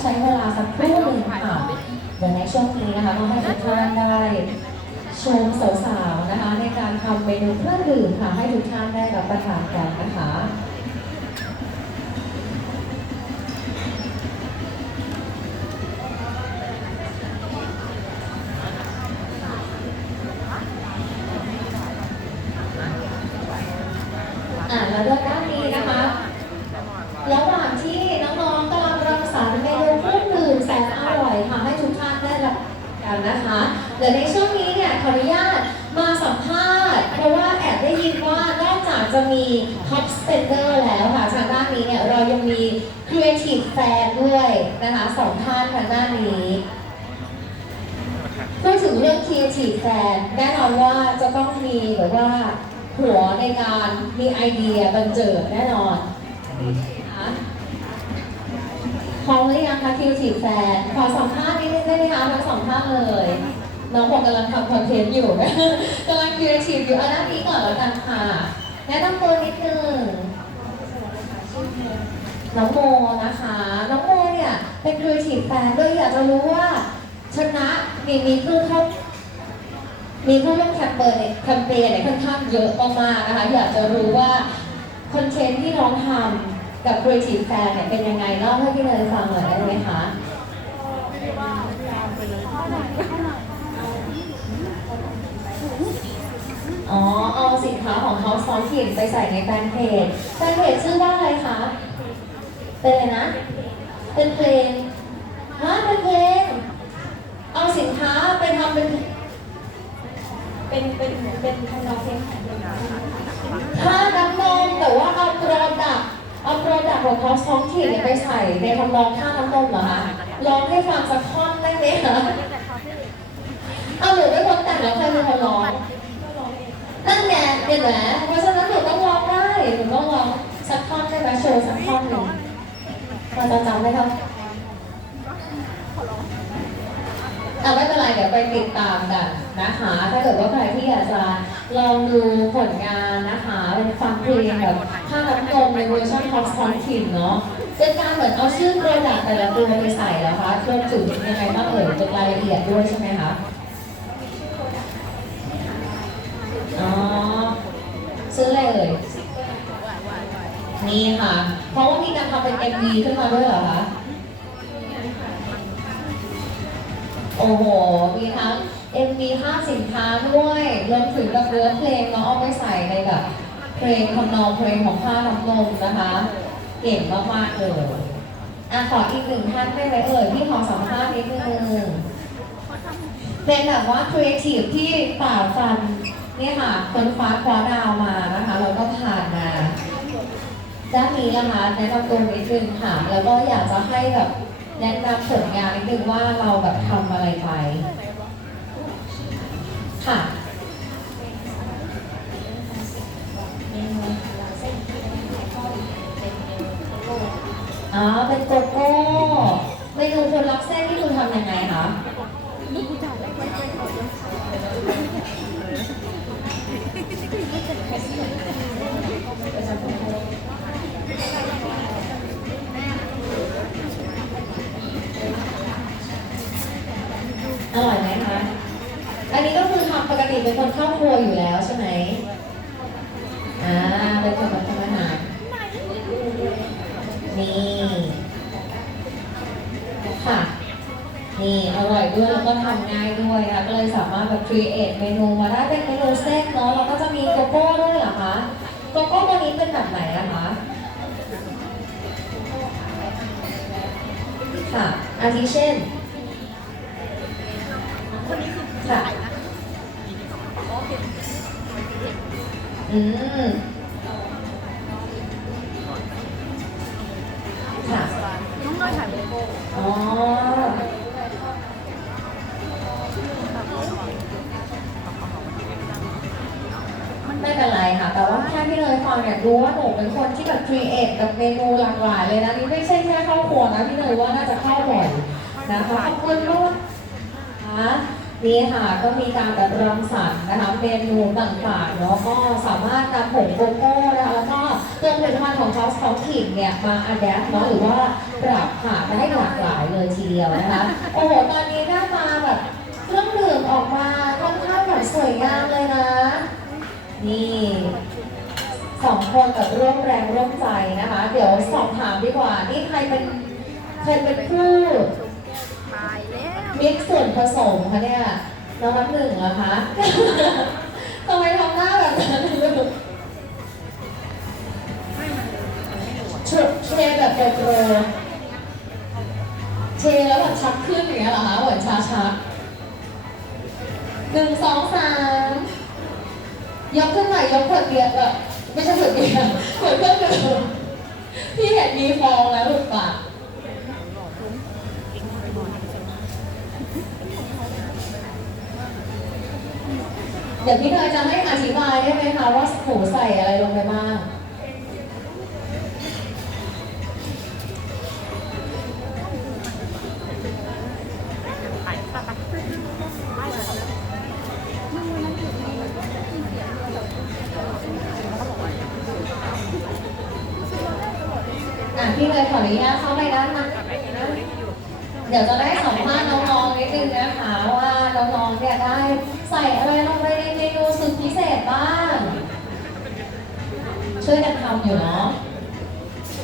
ใช้เวลาสักครู่หนึ่งค่ะเดี๋ยวในช่วงนี้นะคะก็ให้ทุกท่านได้ชมสาวๆนะคะ ในการทำเมนูเครื่องดื่มค่ะให้ทุกท่านได้รับประทานกันนะคะอ่าแล้วด้านด้านนี้นะคะ ระหว่างที่น้องๆกำลังรังสรรค์เมนูเครื่องดื่มแสนอร่อยค่ะให้ทุกท่านได้รับ กันนะคะเดี๋ยวในช่วงนี้เนี่ยขออนุญาตมาสัมภาษณ์ เพราะว่าแอบได้ยินว่านอกจากจะมี Top Spender แล้วค่ะทางด้านนี้เนี่ยเรายังมี Creative Fan ด้วยนะคะสองท่านทางด้านนี้พูดถึงเรื่อง Creative Fan แน่นอนว่าจะต้องมีแบบว่าหัวในการมีไอเดียบันเจิดแน่นอน ร้อมหรือยังคะคิวทีดแฟนขอสัมภาษณ์นิดนึงได้ไหมคะทั้งสองท่านเลย น้องบอกกำลังทำคอนเทนต์อยู่ กำลังครีเอทีฟอยู่อันนั้นนี้ก่อนแล้วกันค่ะแนะนำตัวนิดนึงน้องโมนะคะ น้องโมเนี่ยเป็นครีเอทีฟแฟนด้วยอยากจะรู้ว่าชนะมีมีผู้เข้ามีผู้ร่วมแคมเปญเนี่ยแคมเปญเนี่ยค่อนข้างเยอะมากๆนะคะ อยากจะรู้ว่าคอนเทนต์ที่น้องทำ กับ Creative Fan เนี่ยเป็นยังไงเล่าให้พี่เนยฟังหน่อยได้ไหมคะอ๋อเอาสินค้าของเขาซ้อนถิ่นไปใส่ในแฟนเพจแฟนเพจชื่อว่าอะไรคะ เป็นอะไรนะ เป็นเพลงฮะเป็นเพลง เอาสินค้าไปทำเป็น เป็นเป็นเป็นทำนองเพลงของถ้าน้ำนมแต่ว่าเอาโปรดัก เอาโปรดักของเขาท้องถิ่นเนี่ยไปใส่ในทำนองท่าน้ำนมเหรอคะร้องให้ฟังสักท่อนได้ไหมคะเอาหนูไม่ร้องแต่งแล้วใครเป็นคนร้องนั่นไงเห็นไหมเพราะฉะนั้นหนูต้องร้องได้หนูต้องร้องสักท่อนได้ไหมโชว์สักท่อนหนึ่งพอจะจำได้ไหมอะไม่เป็นไรเดี๋ยวไปติดตามกันนะคะ ถ้าเกิดว่าใครที่อยากจะ ลองดูผลงานนะคะเป็นฟังเพลงแบบผ้าน้ำนมในเวอร์ชันของท้องถิ่นเนาะเป็นการเหมือนเอาชื่อโปรดักต์แต่ละตัวไปใส่แล้วคะรวมถึงยังไงบ้างเอ่ยเป็นรายละเอียดด้วยใช่ไหมคะอ๋อซื้ออะไรเอ่ยนี่ค่ะ เพราะว่ามีการทำเป็น MV ขึ้นมาด้วยเหรอคะ โอ้โห มีทั้ง MV ภาสินค้าด้วยรวมถึงแบบเนื้อเพลงเนาะเอาไปใส่ในแบบเพลงทำนองเพลงของผ้าน้ำนมนะคะ เก่งมากๆเลยอะขออีกหนึ่งท่านได้ไหมเอ่ยพี่ขอสัมภาษณ์นิดนึงเป็นแบบว่าครีเอทีฟที่ฝ่าฟันเนี่ยค่ะคนฟ้าคว้าดาวมานะคะแล้วก็ผ่านมาด้านนี้นะคะแนะนำตัวนิดนึงค่ะ แล้วก็อยากจะให้แบบแนะนำผลงานนิดนึงว่าเราแบบทำอะไรไป ค่ะเมนูเส้นที่เป็นไข่ทอดเป็นเมนูโคโก้อ๋อเป็นโกโก้เมนูคนรักเส้นที่คุณทำยังไงคะ อร่อยไหมคะ อันนี้ก็คือทำปกติเป็นคนเข้าครัวอยู่แล้วใช่ไหม อ่า เป็นคนแบบทำอาหาร นี่ ค่ะ นี่อร่อย ด้วยแล้วก็ทำง่ายด้วยนะคะก็เลยสามารถแบบครีเอทเมนูมาได้เป็นเมนูเส้นเนาะแล้วก็จะมีโกโก้ด้วยเหรอคะโกโก้ตัวนี้เป็นแบบไหนอะคะค่ะอาทิเช่นค่ะอืมค่ะน้องน้อยถ่ายโลโก้อ๋อ ไม่เป็นไรค่ะ แต่ว่าแค่พี่เลยฟังเนี่ยรู้ว่าหนูเป็นคนที่แบบครีเอทกับเมนูหลากหลายเลยนะนี่ไม่ใช่แค่เข้าครัวนะพี่เลยว่าน่าจะเข้าบ่อยนะคะขอบคุณมากนะนี่ค่ะก็มีการแบบรังสรรค์นะคะเมนูต่างๆเนาะก็สามารถนำผงโกโก้นะคะแล้วก็ตัวผลิตภัณฑ์ของจอสท้องถิ่นเนี่ยมาอัดแอปเนาะหรือว่าปรับค่ะได้หลากหลายเลยทีเดียวนะคะโอ้โหตอนนี้หน้าตาแบบเครื่องดื่มออกมาค่อนข้างแบบสวยงามเลยนะ นี่สองคนแบบร่วมแรงร่วมใจนะคะ เดี๋ยวสอบถามดีกว่า นี่ใครเป็นใครเป็นผู้ตายแล้วมิกซ์ส่วนผสมคะเนี่ยน้องน้ำหนึ่งเหรอคะทำไมทำหน้าแบบนั้นลูกเทเทแบบโปรโปรเทแล้วแบบชักขึ้นอย่างเงี้ยเหรอคะเหมือนชาชักหนึ่งสองสาม ยกขึ้นหน่อยยกขวดเบียร์แบบไม่ใช่ขวดเบียร์ขวดเครื่องดื่มพี่เห็นมีฟองแล้วหรือเปล่าเดี๋ยวพี่เธอจะให้อธิบายได้ไหมคะว่าหูใส่อะไรลงไปบ้าง อะพี่เนยขออนุญาตเข้าไปด้านในนะเดี๋ยวจะได้สัมภาษณ์น้องๆนิดนึงนะคะว่าน้องๆเนี่ยได้ใส่อะไรลงไปในเมนูสุดพิเศษบ้าง ช่วยกันทำอยู่เนาะ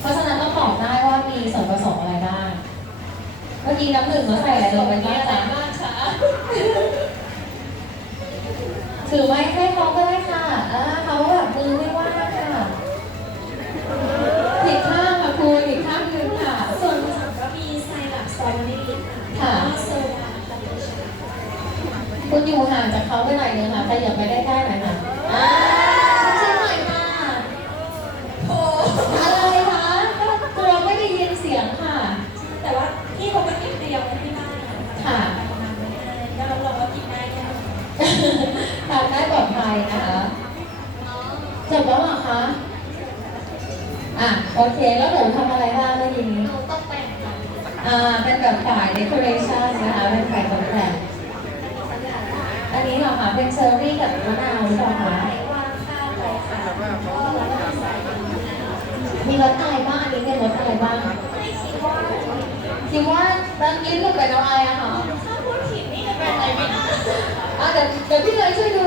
เพราะฉะนั้นต้องบอกได้ว่ามีส่วนผสมอะไรบ้างเมื่อกี้น้ำหนึ่งเขาใส่อะไรลงไปบ้างจ๊ะถือไว้ให้เขาก็ได้ค่ะอ่าเขา คุณอยู่ห่างจากเขาไปหน่อยนึงค่ะขยับไปได้ใกล้หน่อยค่ะอ่าช่วยหน่อยค่ะโอ้อะไรคะกลัวไม่ได้ยินเสียงค่ะ แต่ว่าพี่เขาก็เก็บเตรียมไว้ที่บ้านนะคะค่ะ ไปนำไว้ให้ก็รับรองว่ากินได้แน่นอนทานได้ปลอดภัยนะคะจบแล้วเหรอคะอะโอเคแล้วหนูทำอะไรบ้างเมื่อกี้นี้หนูตกแต่งค่ะอ่าเป็นแบบฝ่าย decoration นะคะเป็นฝ่ายตกแต่ง อันนี้เหรอคะเป็นเชอร์รี่กับมะนาวหรือเปล่าคะวางข้าวไปค่ะก็แล้วก็ใส่มีรสอะไรบ้างอันนี้เป็นรสอะไรบ้างไม่คิดว่าคิดว่าเมื่อกี้ลูกเป็นอะไรอะคะถ้าพูดผิดนี่จะเป็นอะไรไม่ได้อะเดี๋ยวเดี๋ยวพี่เลยช่วยดู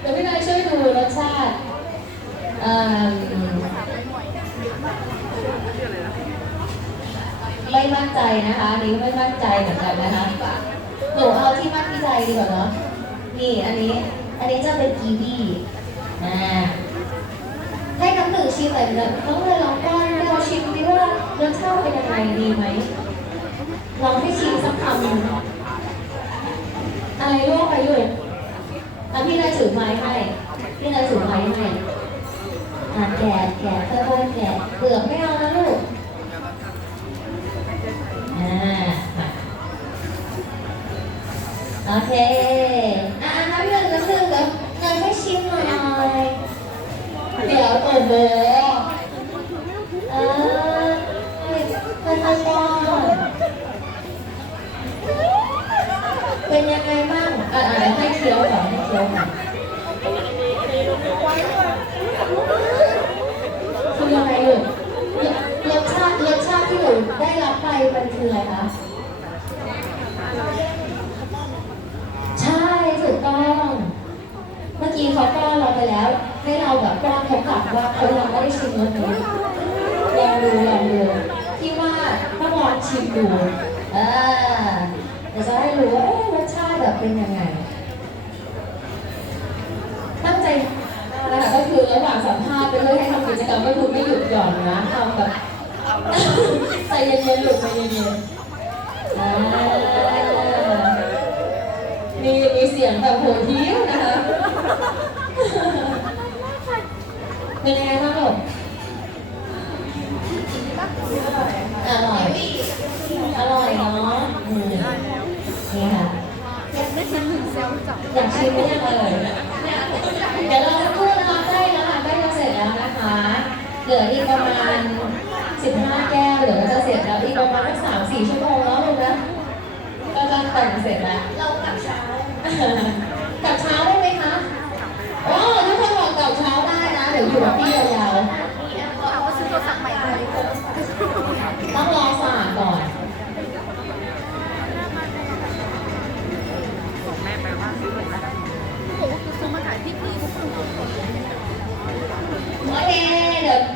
เดี๋ยวพี่เลยช่วยดูรสชาติอ่าไม่มั่นใจนะคะอันนี้ไม่มั่นใจเหมือนกันนะคะหนูเอาที่มั่นใจดีกว่าเนาะ นี่อันนี้ อันนี้จะเป็นกีวีอ่าให้น้ำหนึ่งชิมเลยน้องเลยลองป้อนให้เราชิมดิว่ารสชาติเป็นยังไงดีไหมลองให้ชิมสักคำหนึ่งอะไรร่วงไปอยู่อะพี่นายถือไม้ให้ พี่นายถือไม้ให้อะแกะแกะค่อยๆแกะเปลือกไม่เอานะลูกอ่าโอเค อะน้ำหนึ่งน้ำหนึ่งเดี๋ยวเนยให้ชิมหน่อย เดี๋ยวโอ้โหเออค่อยๆป้อนเป็นยังไงบ้างอะอะเดี๋ยวให้เคี้ยวก่อนให้เคี้ยวก่อนคือยังไงลูกรสชาติรสชาติที่หนูได้รับไปมันคืออะไรคะใช่ถูกต้อง เมื่อกี้เขาป้อนเราไปแล้ว ให้เราแบบป้อนเขากลับว่าเขายังไม่ได้ชิมรสนี้ลองดูลองดูที่ว่าถ้าลองชิมดูเออเดี๋ยวจะได้รู้ว่าเอ๊ะรสชาติแบบเป็นยังไง ตั้งใจนะคะก็คือระหว่างสัมภาษณ์ไปด้วยให้ทำกิจกรรมก็คือไม่หยุดหย่อนนะทำแบบใจเย็นๆหลุดใจเย็นๆอ่ามีมีเสียงแบบโหดหิ้วนะคะ เป็นยังไงบ้างลูกอร่อย อร่อยเนาะอืมนี่ค่ะอยากชิมไหมยังเอ่ยเดี๋ยวเราพูดนะคะใกล้แล้วค่ะใกล้จะเสร็จแล้วนะคะ เหลืออีกประมาณ 15 แก้วเดี๋ยวก็จะเสร็จแล้วอีกประมาณสักสามสี่ชั่วโมงแล้วลูกนะก็จะแต่งเสร็จแล้ว เรากลับเช้า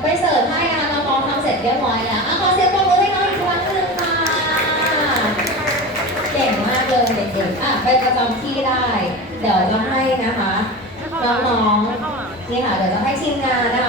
ไปเสิร์ฟให้นะน้องๆทำเสร็จเรียบร้อยแล้วอะขอเสียงปรบมือให้น้องอีกครั้งหนึ่งค่ะ เก่งมากเลยเด็กๆอะไปประจำที่ได้ เดี๋ยวจะให้นะคะ น้องๆนี่ค่ะเดี๋ยวจะให้ทีมงานนะคะ